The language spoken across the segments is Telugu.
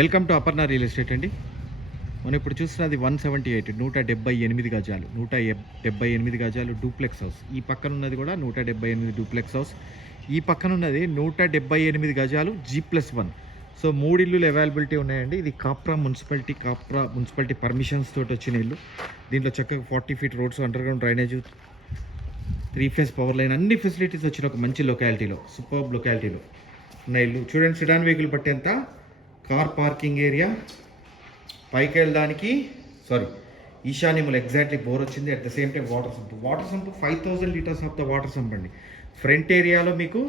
Welcome to Aparna real estate అండి. మనం ఇప్పుడు చూస్తున్నది 178 178 గజాలు 178 గజాలు డూప్లెక్స్ హౌస్. ఈ పక్కన ఉన్నది కూడా 178 డూప్లెక్స్ హౌస్. ఈ పక్కన ఉన్నది 178 గజాలు G+1. సో 3 ఇల్లులు అవైలబిలిటీ ఉన్నాయండి. ఇది కాప్రా మున్సిపాలిటీ పర్మిషన్స్ తోటి వచ్చిన ఇల్లు. దీంట్లో చక్కగా 40 feet roads, underground drainage, 3 phase power line, అన్ని ఫెసిలిటీస్ వచ్చిన ఒక మంచి లొకాలిటీలో, సూపర్బ్ లొకాలిటీలో ఉన్న ఇల్లు. చూడండి, సిడాన్ వెహికల్ పట్టేంత కార్ పార్కింగ్ ఏరియా, పైకి వెళ్ళడానికి ఈశాన్యములు ఎగ్జాక్ట్లీ బోర్ వచ్చింది. At the same time water sump 5000 litres of the water sump అండి. ఫ్రంట్ ఏరియాలో మీకు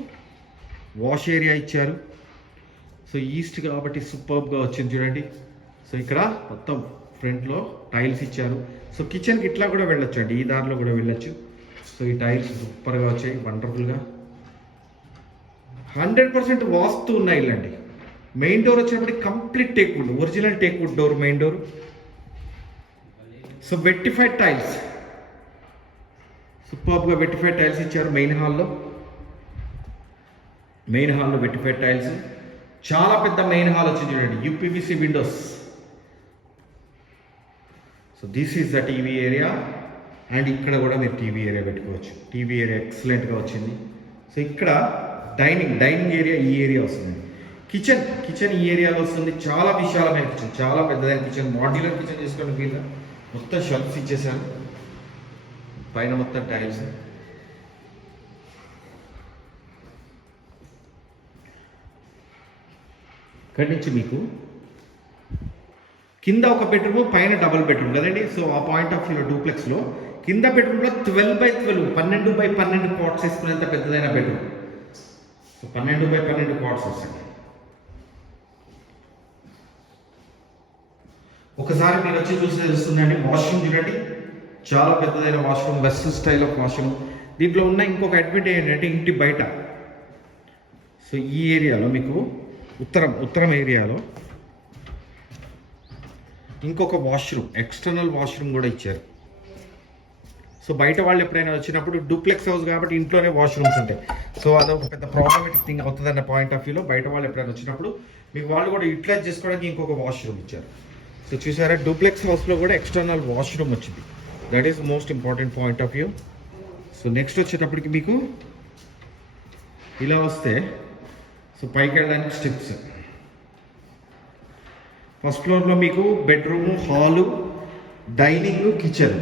వాష్ ఏరియా ఇచ్చారు. సో ఈస్ట్ కాబట్టి సూపర్బ్గా వచ్చింది చూడండి. సో ఇక్కడ మొత్తం ఫ్రంట్లో టైల్స్ ఇచ్చారు. సో కిచెన్కి ఇట్లా కూడా వెళ్ళొచ్చు అండి, ఈ దారిలో కూడా వెళ్ళొచ్చు. సో ఈ టైల్స్ సూపర్గా వచ్చాయి, వండర్ఫుల్గా 100% వాస్తు ఉన్న ఇల్లు అండి. మెయిన్ డోర్ వచ్చినప్పటికి complete teak wood, original teak wood door, main door. So vitrified tiles, సూపర్గా వెట్టిఫైడ్ టైల్స్ ఇచ్చారు. మెయిన్ హాల్లో వెట్టిఫైడ్ టైల్స్. చాలా పెద్ద మెయిన్ హాల్ వచ్చింది చూడండి, UPVC Windows. So this is the TV area. And ఇక్కడ కూడా మీరు టీవీ ఏరియా పెట్టుకోవచ్చు. టీవీ ఏరియా ఎక్సలెంట్గా వచ్చింది. సో ఇక్కడ డైనింగ్ ఏరియా ఈ ఏరియా వస్తుంది. కిచెన్ ఈ ఏరియాలో వస్తుంది. చాలా విశాలమైన కిచెన్, చాలా పెద్దదైన కిచెన్, మాడ్యులర్ కిచెన్ చేసుకోండి. వీళ్ళ మొత్తం షెల్ఫ్స్ ఇచ్చేసాను, పైన మొత్తం టైల్స్. ఇక్కడి నుంచి మీకు కింద ఒక బెడ్రూమ్, పైన డబుల్ బెడ్రూమ్ కదండి. సో ఆ పాయింట్ ఆఫ్ వ్యూలో డూప్లెక్స్లో కింద బెడ్రూమ్లో 12x12 12x12 కాట్స్ వేసుకునేంత పెద్దదైన బెడ్రూమ్. సో 12x12 కాట్స్ వస్తాయి. ఒకసారి మీరు వచ్చి చూసి తెలుస్తుందండి. వాష్రూమ్ చూడండి, చాలా పెద్దదైన washroom, west style of washroom. దీంట్లో ఉన్న ఇంకొక అడ్వాంటేజ్ ఏంటంటే ఇంటి బయట, సో ఈ ఏరియాలో మీకు ఉత్తరం ఏరియాలో ఇంకొక వాష్రూమ్, ఎక్స్టర్నల్ వాష్రూమ్ కూడా ఇచ్చారు. సో బయట వాళ్ళు ఎప్పుడైనా వచ్చినప్పుడు, డూప్లెక్స్ హౌస్ కాబట్టి ఇంట్లోనే వాష్రూమ్స్ ఉంటాయి. సో అదొక పెద్ద ప్రాబ్లమేటిక్ థింగ్ అవుతుందన్న పాయింట్ ఆఫ్ వ్యూలో బయట వాళ్ళు ఎప్పుడైనా వచ్చినప్పుడు మీకు వాళ్ళు కూడా యూటిలైజ్ చేసుకోవడానికి ఇంకొక వాష్రూమ్ ఇచ్చారు. సో చూసారా, డూప్లెక్స్ హౌస్లో కూడా ఎక్స్టర్నల్ వాష్రూమ్ వచ్చింది. That is most important point of view. So next వచ్చేటప్పటికి మీకు ఇలా వస్తే, సో పైకి వెళ్ళడానికి స్టెప్స్. ఫస్ట్ ఫ్లోర్లో మీకు బెడ్రూము, హాలు, డైనింగ్, కిచెన్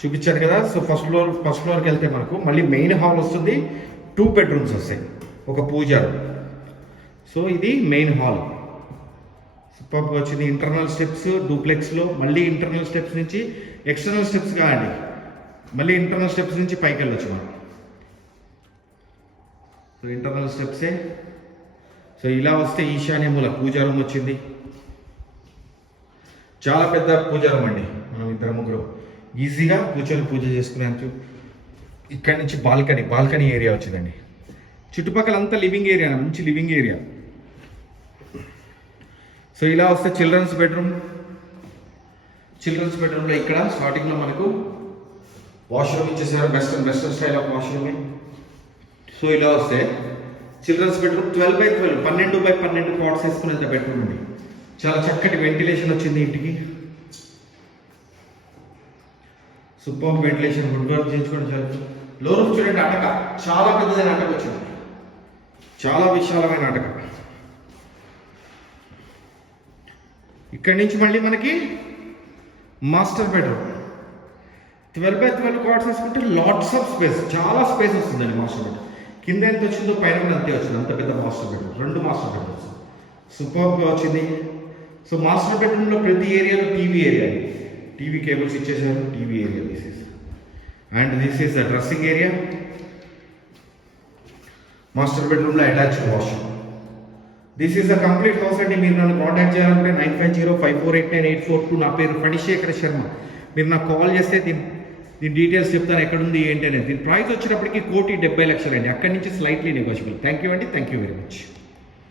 చూపించాను కదా. సో ఫస్ట్ ఫ్లోర్కి వెళ్తే మనకు మళ్ళీ మెయిన్ హాల్ వస్తుంది. 2 బెడ్రూమ్స్ వస్తాయి, ఒక పూజ. సో ఇది మెయిన్ హాల్, సూపర్గా వచ్చింది. ఇంటర్నల్ స్టెప్స్ డూప్లెక్స్లో, మళ్ళీ ఇంటర్నల్ స్టెప్స్ నుంచి ఎక్స్టర్నల్ స్టెప్స్ కాదండి, మళ్ళీ ఇంటర్నల్ స్టెప్స్ నుంచి పైకి వెళ్ళొచ్చు మనం. So internal స్టెప్సే. సో ఇలా వస్తే ఈశాన్యమూల పూజా రూమ్ వచ్చింది. చాలా పెద్ద పూజా రూమ్ అండి. మనం 2-3 ఈజీగా కూర్చొని పూజ చేసుకునేందుకు. ఇక్కడి నుంచి బాల్కనీ ఏరియా వచ్చిందండి. చుట్టుపక్కల అంతా లివింగ్ ఏరియా, మంచి లివింగ్ ఏరియా. సో ఇలా వస్తే చిల్డ్రన్స్ బెడ్రూమ్లో ఇక్కడ స్టార్టింగ్లో మనకు వాష్రూమ్ ఇచ్చేసారు, western style of washroom. So ఇలా వస్తే children's bedroom 12x12 12x12 cots వేసుకునేంత బెడ్రూమ్ అండి. చాలా చక్కటి వెంటిలేషన్ వచ్చింది ఇంటికి. సూపర్ వెంటిలేషన్, వుడ్ వర్క్ చేయించుకోవడం జరుగుతుంది. లో రూఫ్ చూడండి, అటక చాలా పెద్దదైన అటక వచ్చింది, చాలా విశాలమైన అటక. ఇక్కడి నుంచి మళ్ళీ మనకి మాస్టర్ బెడ్రూమ్ 12x12 కాట్స్ వేసుకుంటే లాట్స్ ఆఫ్ స్పేస్, చాలా స్పేస్ వస్తుందండి. మాస్టర్ బెడ్రూమ్ కింద ఎంత వచ్చిందో పైన అంతే వచ్చింది, అంత పెద్ద మాస్టర్ బెడ్రూమ్. 2 మాస్టర్ బెడ్రూమ్స్ సూపర్గా వచ్చింది. సో మాస్టర్ బెడ్రూమ్లో ప్రతి ఏరియాలో టీవీ కేబుల్స్ ఇచ్చేసారు. TV area this is the dressing area. Master బెడ్రూమ్లో attached washroom. This is the complete house అండి. మీరు నన్ను కాంటాక్ట్ చేయాలంటే 9505489842. నా పేరు ఫణిశేఖర్ శర్మ. మీరు నాకు కాల్ చేస్తే దీని డీటెయిల్స్ చెప్తాను, ఎక్కడుంది ఏంటి అనేది. దీని ప్రైస్ వచ్చేటప్పటికి 1,70,00,000 అండి. అక్కడి నుంచి స్లైట్లీ నెగోషియబుల్. థ్యాంక్ యూ అండి, థ్యాంక్ యూ వెరీ మచ్.